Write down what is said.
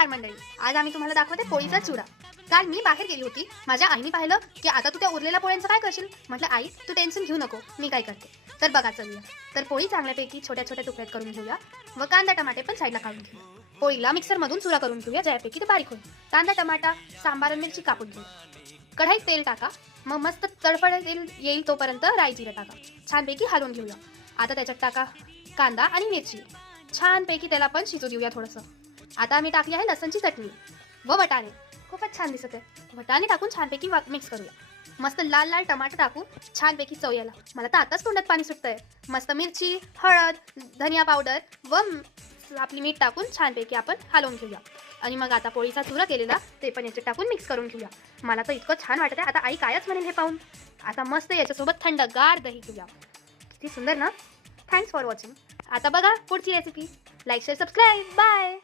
नमस्कार मंडळी, आज आम्ही तुम्हाला दाखवते पोळीचा चुरा। काल मी बाहेर गेली होती, माझ्या आईने पाहिलं की आता तू त्या उरलेल्या पोळ्यांचं काय करशील। म्हटलं आई तू टेन्शन घेऊ नको, मी काय करते तर बघा चलूया। तर पोळी चांगल्यापैकी छोट्या छोट्या तुकड्यात करून घेऊया व कांदा टमाटे पण साईडला काढून घेऊया। पोळीला मिक्सर मधून चुरा करून घेऊया ज्यापैकी ते बारीक होईल। कांदा टमाटा सांबार आणि मिरची कापून घेऊया। कढईत तेल टाका, मग मस्त तडफड येईल तोपर्यंत राई जिरं टाका, छानपैकी हलवून घेऊया। आता त्याच्यात टाका कांदा आणि मिरची, छानपैकी त्याला पण शिजू देऊया थोडंसं। आता आम्ही टाकली आहे लसणची चटणी व वटाणे, खूपच छान दिसत आहे। वटाणे टाकून छानपैकी मिक्स करूया। मस्त लाल लाल टमाटर टाकून छानपैकी चव यायला, मला तर आताच तोंडात पाणी सुटतंय। मस्त मिरची, हळद, धनिया पावडर व आपली मीठ टाकून छानपैकी आपण हलवून घेऊया। आणि मग आता पोळीचा चुरा केलेला ते पण याच्यात टाकून मिक्स करून घेऊया। मला तर इतकं छान वाटत आहे, आता आई कायच म्हणेल हे पाहून। आता मस्त याच्यासोबत थंडगार दही घेऊया, किती सुंदर ना। Thanks for watching. आता बघा पुढची recipe, like share subscribe, bye.